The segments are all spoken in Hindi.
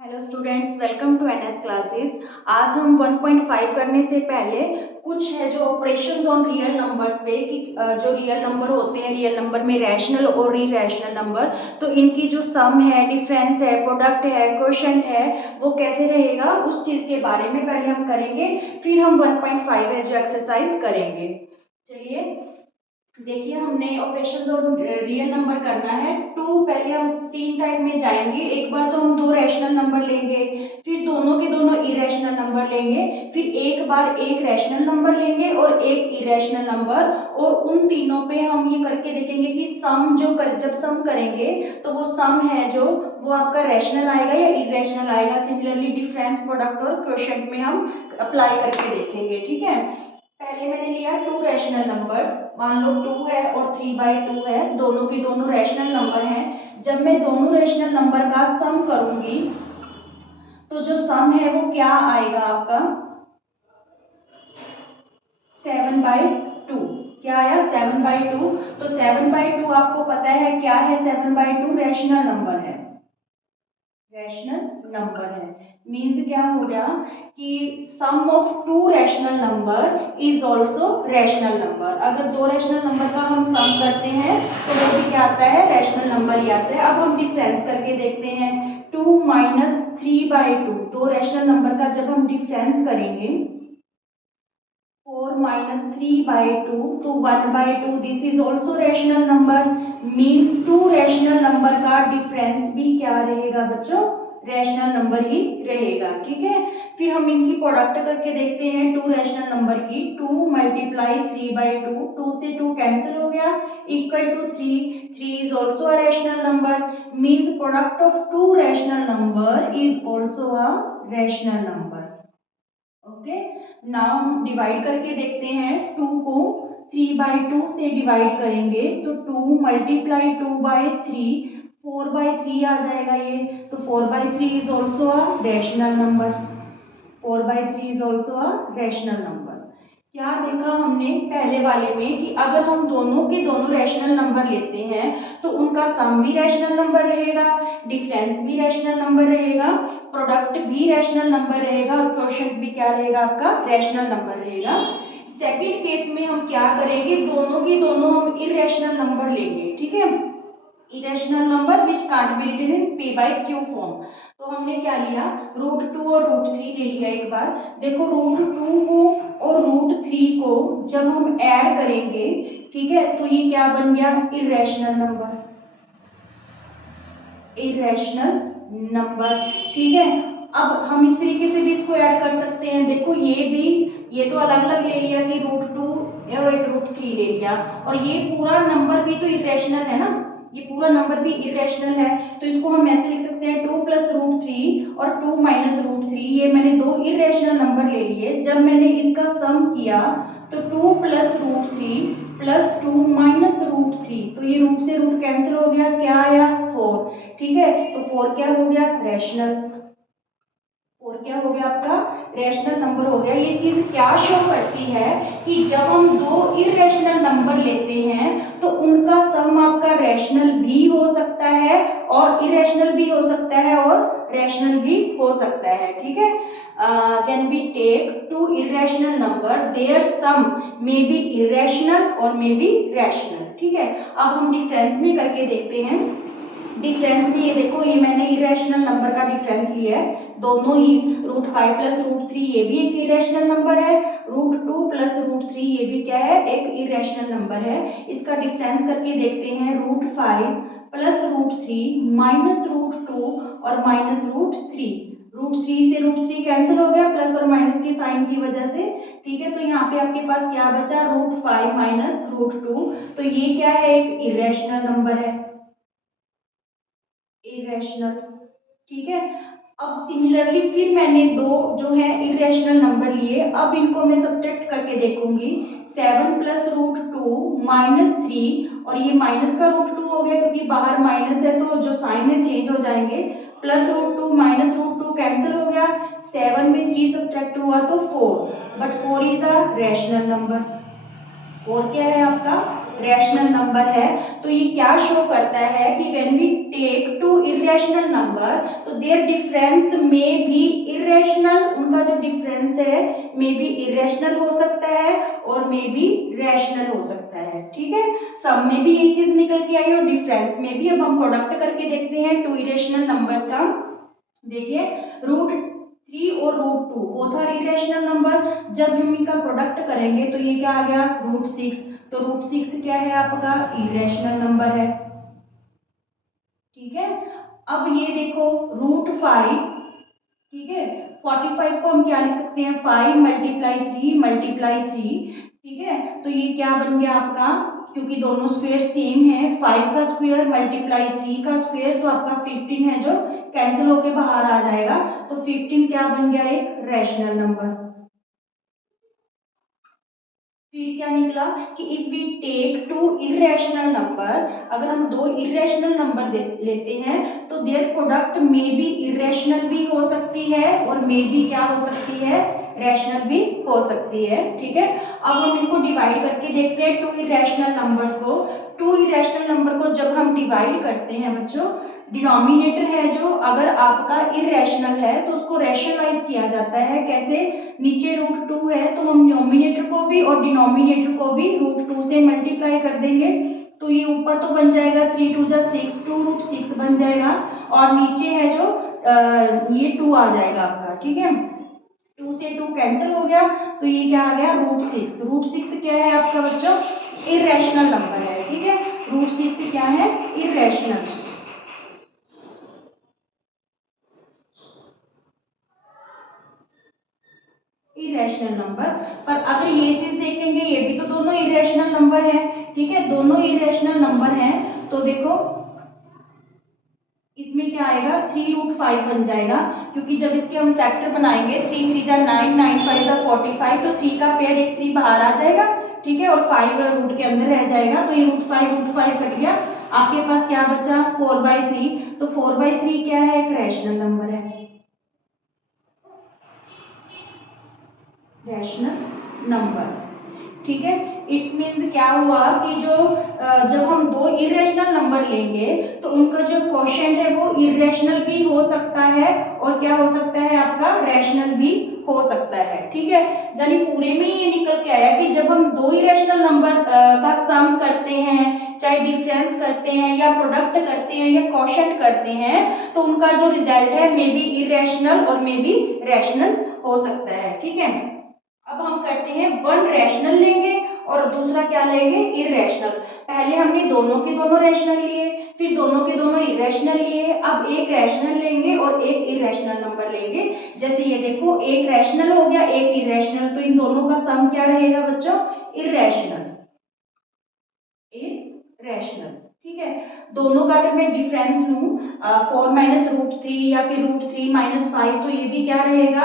Hello students, welcome to NS classes. आज हम 1.5 करने से पहले कुछ है जो ऑपरेशंस ऑन रियल नंबर्स पे कि जो रियल नंबर होते हैं, रियल नंबर में रैशनल और इरेशनल नंबर, तो इनकी जो सम है, डिफरेंस है, प्रोडक्ट है, क्वोशंट है, वो कैसे रहेगा उस चीज़ के बारे में पहले हम करेंगे। फिर हम 1.5 है जो एक्सरसाइज करेंगे। चलिए देखिए, हमने ऑपरेशंस और रियल नंबर करना है। टू पहले हम तीन टाइप में जाएंगे। एक बार तो हम दो रैशनल नंबर लेंगे, फिर दोनों के दोनों इरेशनल नंबर लेंगे, फिर एक बार एक रैशनल नंबर लेंगे और एक इरेशनल नंबर, और उन तीनों पे हम ये करके देखेंगे कि सम जब सम करेंगे तो वो सम है जो वो आपका रैशनल आएगा या इरेशनल आएगा। सिमिलरली डिफरेंस, प्रोडक्ट और क्वोशंट में हम अप्लाई करके देखेंगे। ठीक है, पहले मैंने लिया टू रैशनल नंबर्स। मान लो टू है और 3/2 है, दोनों के दोनों रैशनल नंबर हैं। जब मैं दोनों रैशनल नंबर का सम करूंगी तो जो सम है वो क्या आएगा आपका 7/2। क्या आया 7/2। तो 7/2 आपको पता है क्या है, 7/2 रैशनल नंबर है। रैशनल नंबर है मीन्स क्या हो गया कि sum of two rational number is also rational number. अगर दो रैशनल नंबर का हम सम करते हैं तो वो भी क्या आता है, रैशनल नंबर ही आता है। अब हम डिफरेंस करके देखते हैं। 2 माइनस 3/2, दो रैशनल नंबर का जब हम डिफरेंस करेंगे 4 माइनस 3/2 तो 1/2, this is also rational number. Means to rational number का डिफरेंस भी क्या रहेगा बच्चों, रैशनल नंबर ही रहेगा। ठीक है, फिर हम इनकी प्रोडक्ट करके देखते हैं टू रैशनल नंबर की। 2 मल्टीप्लाई 3/2, 2 से 2 कैंसिल हो गया, equal to 3। 3 is also a rational number. Means product of two rational number is also a rational number. Okay, now हम डिवाइड करके देखते हैं। 2 को 3/2 से डिवाइड करेंगे तो 2 मल्टीप्लाई 2/3, 4/3 आ जाएगा ये। तो 4/3 is also a rational number. 4/3 is also a rational number. क्या देखा हमने पहले वाले में कि अगर हम दोनों के दोनों रैशनल नंबर लेते हैं तो उनका सम भी रैशनल नंबर रहेगा, डिफरेंस भी रैशनल नंबर रहेगा, प्रोडक्ट भी रैशनल नंबर रहेगा और क्वोशंट भी क्या रहेगा आपका, रैशनल नंबर रहेगा। सेकंड केस में हम क्या करेंगे, दोनों के दोनों हम इरेशनल नंबर लेंगे। ठीक है, irrational number which can't be written in p by q form. तो हमने क्या लिया, √2 और √3 ले लिया। एक बार देखो, √2 को और √3 को जब हम ऐड करेंगे, ठीक है, तो ये क्या बन गया, इरेशनल नंबर। इरेशनल नंबर, ठीक है। अब हम इस तरीके से भी इसको ऐड कर सकते हैं। देखो ये भी, ये तो अलग अलग ले लिया कि √2 और एक √3 ले लिया, और ये पूरा नंबर भी तो इरेशनल है ना, ये पूरा नंबर भी इरेशनल है। तो इसको हम ऐसे लिख सकते हैं 2 + √3 और 2 - √3। ये मैंने दो इरेशनल नंबर ले लिए। जब मैंने इसका सम किया तो 2 + √3 + 2 - √3, तो ये रूट से रूट कैंसिल हो गया, क्या आया 4। ठीक है, तो 4 क्या हो गया, रैशनल। और क्या हो गया आपका, रैशनल नंबर हो गया। ये चीज क्या शो करती है कि जब हम दो इरेशनल नंबर लेते हैं तो उनका सम आपका रैशनल भी हो सकता है और इरेशनल भी हो सकता है और रैशनल भी हो सकता है। ठीक है, when we take two irrational number their sum may be irrational और मे बी रैशनल। ठीक है, अब हम डिफरेंस में करके देखते हैं। डिफरेंस में ये देखो, ये मैंने इरेशनल नंबर का डिफरेंस लिया है। दोनों ही √5 + √3 ये भी एक इरेशनल नंबर है, √2 + √3 ये भी क्या है, एक इरेशनल नंबर है। इसका डिफरेंस करके देखते हैं। √5 + √3 माइनस √2 और माइनस √3। √3 से √3 कैंसिल हो गया प्लस और माइनस के साइन की वजह से। ठीक है, तो यहाँ पे आपके पास क्या बचा, √5 - √2। तो ये क्या है, एक इरेशनल नंबर है, इरेशनल। ठीक है, अब सिमिलरली फिर मैंने दो जो है इरेशनल नंबर लिए। अब इनको मैं सब्ट्रैक्ट करके देखूंगी। 7 + √2 - 3, और ये माइनस का √2 हो गया क्योंकि बाहर माइनस है तो जो साइन है चेंज हो जाएंगे। प्लस √2 माइनस √2 कैंसिल हो गया, 7 में 3 सब्ट्रैक्ट हुआ तो 4, but 4 is a rational number. 4 क्या है आपका, रैशनल नंबर है। तो ये क्या शो करता है कि when we take two irrational number तो देयर डिफरेंस में भी इरेशनल, उनका जो डिफरेंस है में भी इरेशनल हो सकता है और में भी रैशनल हो सकता है। ठीक है, सम में भी यही चीज निकल के आई और डिफरेंस में भी। अब हम प्रोडक्ट करके देखते हैं टू इरेशनल नंबर्स का। देखिए √3 और √2 बोथ आर इरेशनल नंबर। जब हम इनका प्रोडक्ट करेंगे तो ये क्या आ गया √6। तो √6 क्या है आपका इरेशनल नंबर है। ठीक है, अब ये देखो √5, ठीक है 45 को हम क्या लिख सकते हैं 5 × 3 × 3। ठीक है, तो ये क्या बन गया आपका, क्योंकि दोनों स्क्वायर सेम है, 5 का स्क्वायर मल्टीप्लाई 3 का स्क्वायर, तो आपका 15 है जो कैंसिल होके बाहर आ जाएगा। तो 15 क्या बन गया एक रैशनल नंबर। फिर क्या निकला कि if we take two irrational number, अगर हम दो इरेशनल नंबर लेते हैं तो देयर प्रोडक्ट में भी इरेशनल भी हो सकती है और में भी क्या हो सकती है रैशनल भी हो सकती है। ठीक है, अब हम इनको डिवाइड करके देखते हैं टू इरेशनल नंबर्स को। टू इरेशनल नंबर को जब हम डिवाइड करते हैं बच्चों, डिनोमिनेटर है जो अगर आपका इरेशनल है तो उसको रैशनलाइज किया जाता है। कैसे, नीचे √2 है तो हम न्यूमिनेटर को भी और डिनोमिनेटर को भी √2 से मल्टीप्लाई कर देंगे। तो ये ऊपर तो बन जाएगा 3 × 2 = 6, 2√6 बन जाएगा और नीचे है जो ये 2 आ जाएगा आपका। ठीक है, 2 से 2 कैंसिल हो गया तो ये क्या आ गया √6। √6 क्या है आपका बच्चों इरेशनल नंबर है। ठीक है, √6 क्या है इरेशनल। Irrational number. पर अगर ये चीज देखेंगे ये भी तो दोनों इरेशनल नंबर है। ठीक है, दोनों इरेशनल नंबर हैं तो देखो इसमें क्या आएगा 3√5 बन जाएगा, क्योंकि जब इसके हम फैक्टर बनाएंगे 3 3 जा 9, 9 5 जा 45, तो 3 का पेयर एक 3 बाहर आ जाएगा। ठीक है, और 5 रूट के अंदर रह जाएगा तो ये √5 कट गया। आपके पास क्या बचा 4/3। तो 4/3 क्या है एक रैशनल नंबर है, रैशनल नंबर। ठीक है, इट्स मीन्स क्या हुआ कि जो जब हम दो इरेशनल नंबर लेंगे तो उनका जो क्वोशिएंट है वो इरेशनल भी हो सकता है और क्या हो सकता है आपका रैशनल भी हो सकता है। ठीक है, यानी पूरे में ये निकल के आया कि जब हम दो इरेशनल नंबर का सम करते हैं, चाहे डिफरेंस करते हैं या प्रोडक्ट करते हैं या क्वोशिएंट करते हैं, तो उनका जो रिजल्ट है मे बी इरेशनल और मे बी रैशनल हो सकता है। ठीक है, अब हम करते हैं वन रैशनल लेंगे और दूसरा क्या लेंगे इरेशनल। पहले हमने दोनों के दोनों रैशनल लिए, फिर दोनों के दोनों इरेशनल लिए, अब एक रैशनल लेंगे और एक इरेशनल नंबर लेंगे। जैसे ये देखो एक रैशनल हो गया एक इरेशनल, तो इन दोनों का सम क्या रहेगा बच्चों इरेशनल, इरेशनल। ठीक है, दोनों का अगर मैं डिफरेंस लूं 4 - √3 या फिर √3 - 5 तो ये भी क्या रहेगा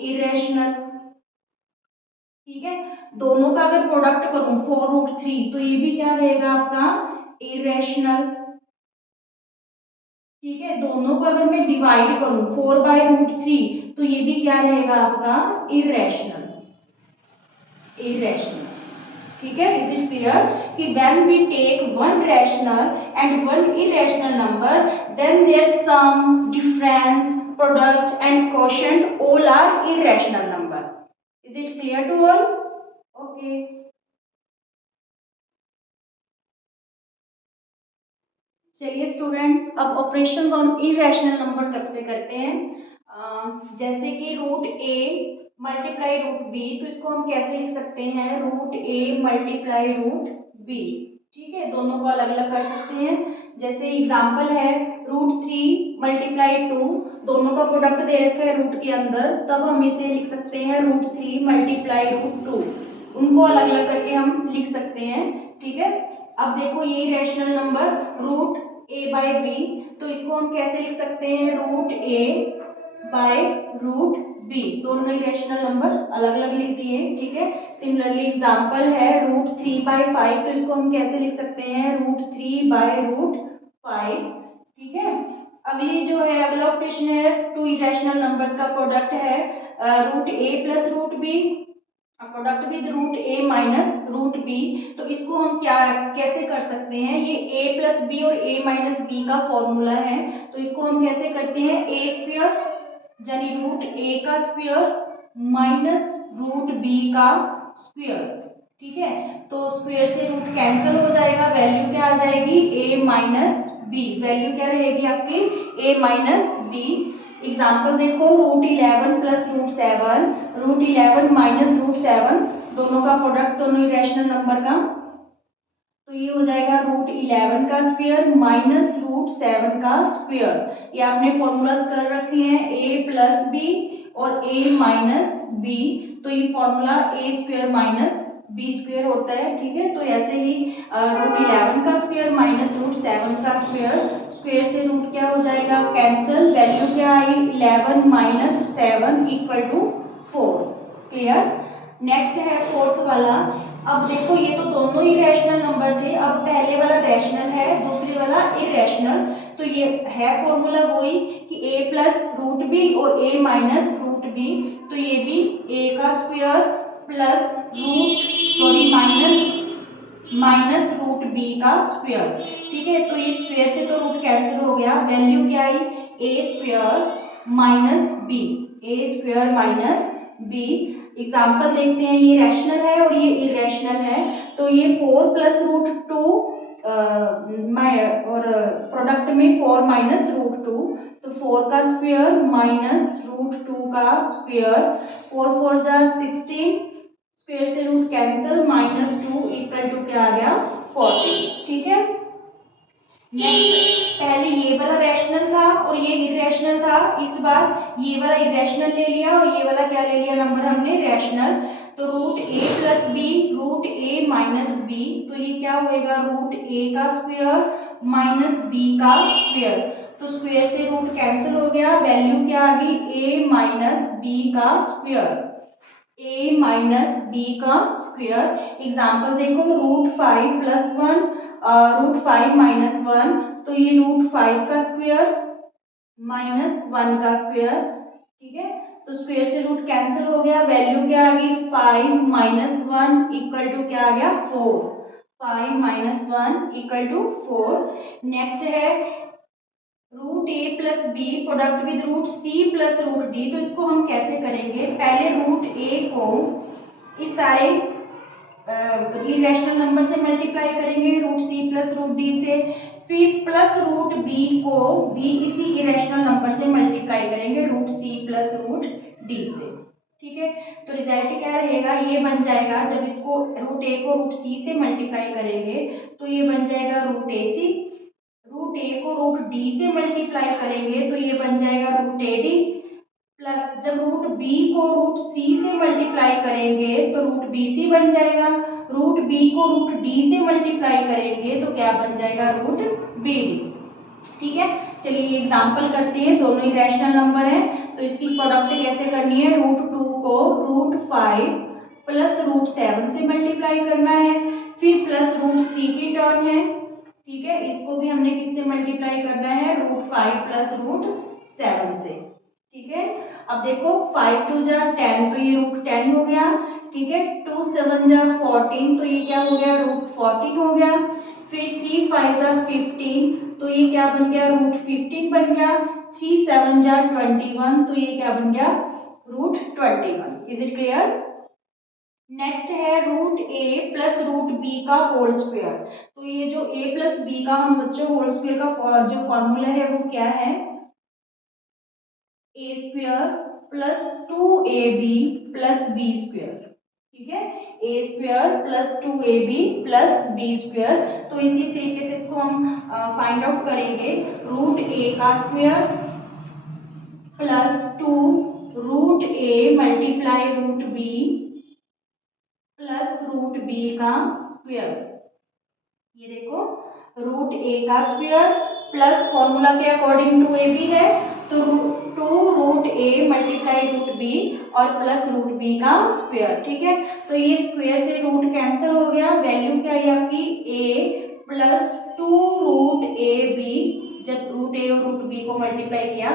इरेशनल। ठीक है, दोनों का अगर प्रोडक्ट करूं 4√3 तो ये भी क्या रहेगा आपका इरेशनल। ठीक है, दोनों को अगर मैं डिवाइड करूं 4/√3 तो ये भी क्या रहेगा आपका इरेशनल, इरेशनल। ठीक है, इज इट क्लियर कि when we take one rational and one irrational number then their sum difference product and quotient all are irrational number. Is it clear to all? Okay, चलिए स्टूडेंट्स अब ऑपरेशंस ऑन इरेशनल नंबर करते हैं। जैसे कि √a मल्टीप्लाई √b, तो इसको हम कैसे लिख सकते हैं √a मल्टीप्लाई √b। ठीक है, दोनों को अलग अलग कर सकते हैं। जैसे एग्जांपल है √3 मल्टीप्लाई 2, दोनों का प्रोडक्ट दे रखा है रूट के अंदर, तब हम इसे लिख सकते हैं √3 मल्टीप्लाई √2। उनको अलग अलग करके हम लिख सकते हैं। ठीक है, अब देखो ये रैशनल नंबर √a/b, तो इसको हम कैसे लिख सकते हैं √a/√b। दोनों ही रैशनल नंबर अलग अलग लिख दिए। ठीक है, सिमिलरली एग्जांपल है √3/5, तो इसको हम कैसे लिख सकते हैं √3/√5। ठीक है, अगली जो है अगला ऑपरेशन है टू इरेशनल नंबर्स का प्रोडक्ट है √a + √b। Product with root A minus root B, तो इसको हम क्या कैसे कर सकते हैं, ये ए प्लस बी और ए माइनस बी का फॉर्मूला है, तो इसको हम कैसे करते हैं, ए स्क्वायर यानी रूट ए का स्क्वायर माइनस रूट बी का स्क्वायर। ठीक है, तो स्क्वायर से रूट कैंसिल हो जाएगा, वैल्यू क्या आ जाएगी, ए माइनस बी, वैल्यू क्या रहेगी आपकी, ए माइनस बी। एग्जाम्पल देखो, root 11 plus root 7, root 11 minus root 7, दोनों का प्रोडक्ट, दोनों इरेशनल नंबर का, तो ये हो जाएगा रूट 11 का स्क्वायर माइनस रूट 7 का स्क्वायर। ये आपने फॉर्मूलाज कर रखे हैं, ए प्लस बी और ए माइनस बी, तो ये फॉर्मूला ए स्क्वायर माइनस बी स्क्वायर होता है। ठीक है, तो ऐसे ही रूट 11 का स्क्वायर माइनस रूट 7 का स्क्वायर, स्क्वायर से रूट क्या हो जाएगा, कैंसिल, वैल्यू क्या आई, 11 minus 7 equal to 4। Clear. Next है फोर्थ वाला। अब देखो, ये तो दोनों ही रैशनल नंबर थे, अब पहले वाला रैशनल है, दूसरे वाला इरेशनल, तो ये है फॉर्मूला वही कि a प्लस रूट बी और a माइनस रूट बी, तो ये भी a का square plus minus root B का स्क्वायर। ठीक है, तो ये स्क्वायर से तो रूट कैंसिल हो गया, वैल्यू क्या आई, ए स्क्वायर माइनस बी, ए स्क्वायर माइनस बी। एग्जाम्पल देखते हैं, ये रैशनल है और ये इरेशनल है, तो ये 4 प्लस रूट 2 और प्रोडक्ट में 4 माइनस रूट 2, तो 4 का स्क्वायर माइनस रूट 2 का स्क्वायर, 4 4 जा 16, स्क्वायर से रूट कैंसिल, -2 इक्वल टू क्या आ गया, 40। ठीक है, नेक्स्ट, पहले ये वाला रैशनल था और ये इरेशनल था, इस बार ये वाला इरेशनल ले लिया और ये वाला क्या ले लिया नंबर हमने, रैशनल, तो root A plus B, root A minus B, तो ये क्या होएगा, रूट ए का स्क्वायर माइनस बी का स्क्वायर, तो स्क्वायर से रूट कैंसिल हो गया, वैल्यू क्या आ गई, ए माइनस बी का स्क्वायर, ए माइनस बी का स्क्वायर। एग्जाम्पल देखो, रूट 5 प्लस 1, रूट 5 माइनस 1, तो ये रूट 5 का स्क्वायर -1 का स्क्वायर। ठीक है, तो स्क्वायर से रूट कैंसिल हो गया, वैल्यू क्या आ गई, 5 माइनस 1 इक्वल टू क्या आ गया, 4, 5 माइनस 1 इक्वल टू 4। नेक्स्ट है root A plus B product with root C plus root D, तो इसको हम कैसे करेंगे, पहले रूट ए को इस सारे इरेशनल नंबर से मल्टीप्लाई करेंगे, root C plus root D से, फिर प्लस रूट बी को भी इसी इरेशनल नंबर से मल्टीप्लाई करेंगे, root C plus root D से। ठीक है, तो रिजल्ट क्या रहेगा, ये बन जाएगा, जब इसको रूट ए को रूट सी से मल्टीप्लाई करेंगे तो ये बन जाएगा रूट ए सी, रूट ए को रूट डी से मल्टीप्लाई करेंगे तो ये बन जाएगा रूट ए डी, प्लस जब रूट बी को रूट सी से मल्टीप्लाई करेंगे तो रूट बी सी बन जाएगा, रूट बी को रूट डी से मल्टीप्लाई करेंगे तो क्या बन जाएगा, रूट बी डी। ठीक है, चलिए एग्जाम्पल करते हैं, दोनों ही रैशनल नंबर हैं, तो इसकी प्रोडक्ट कैसे करनी है, रूट 2 को रूट 5 प्लस रूट 7 से मल्टीप्लाई करना है, फिर प्लस रूट 3 की टर्म है। ठीक है, इसको भी हमने किससे मल्टीप्लाई करना है, रूट 5 प्लस रूट 7 से। ठीक है, अब देखो 5 2 जा 10, तो ये रूट 10 हो गया। ठीक है, 2 7 जा 14, तो ये क्या हो गया, रूट 14 हो गया, फिर 3 5 जा 15, तो ये क्या बन गया, रूट 15 बन गया, 3 7 जा 21, तो ये क्या बन गया, root 21। Is it clear. Next है root A plus root B का होल स्क्वायर, तो ये जो ए प्लस बी का हम बच्चों होल स्क्वायर का जो फॉर्मूला है वो क्या है, a square plus 2ab plus b square. ठीक है, a square plus 2ab plus b square, तो इसी तरीके से इसको हम फाइंड आउट करेंगे, रूट ए का square plus 2 root a multiply root b plus root B का स्क्वायर। ये देखो, रूट ए का स्क्वायर प्लस फॉर्मूला के अकॉर्डिंग 2ab है, तो 2 root a multiply root B और प्लस रूट बी का स्क्वायर। ठीक है, तो ये स्क्वायर से रूट कैंसिल हो गया, वैल्यू क्या है आपकी, a plus 2 root A B, जब रूट ए और रूट बी को मल्टीप्लाई किया,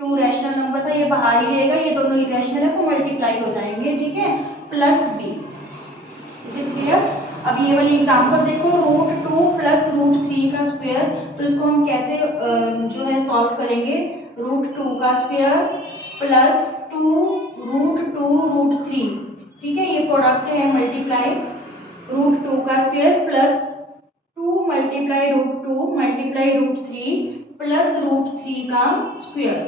2 रैशनल नंबर था, ये बाहर ही रहेगा, ये दोनों इरेशनल है तो मल्टीप्लाई हो जाएंगे। ठीक है, plus B, is it clear? अब ये वाली एग्जांपल देखो, √2 प्लस √3 का स्क्वायर, तो इसको हम कैसे जो है सॉल्व करेंगे? √2 का स्क्वायर प्लस 2 √2 √3, ठीक है, ये प्रोडक्ट है मल्टीप्लाई, √2 का square plus 2 multiply √2 multiply √3 plus √3 का स्क्वायर,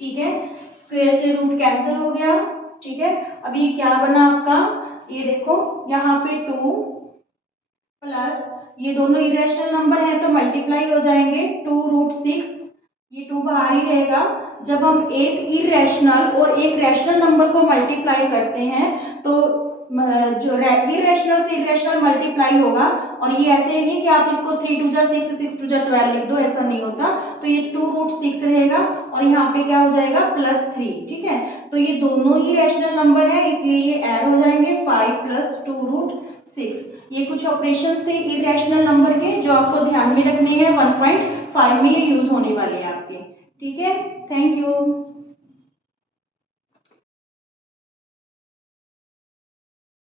ठीक है, स्क्वायर से रूट कैंसिल हो गया, ठीक है। अब ये क्या बना आपका, ये देखो यहाँ पे 2 प्लस ये दोनों इरेशनल नंबर है तो मल्टीप्लाई हो जाएंगे, 2√6, ये 2 बाहर ही रहेगा। जब हम एक इरेशनल और एक रैशनल नंबर को मल्टीप्लाई करते हैं तो जो इरेशनल से इरेशनल मल्टीप्लाई होगा, और ये ऐसे नहीं कि आप इसको 3 2 जा 6 6 2 जा 12 लिख दो, ऐसा नहीं होता। तो ये 2√6 रहेगा और यहाँ पे क्या हो जाएगा +3, ठीक है। तो ये दोनों ही रैशनल नंबर है इसलिए ये ऐड हो जाएंगे, 5 + 2√6। ये कुछ ऑपरेशंस थे इरेशनल नंबर के जो आपको ध्यान में रखने हैं, 1.5 में ये यूज होने वाले हैं आपके, ठीक है। Thank you.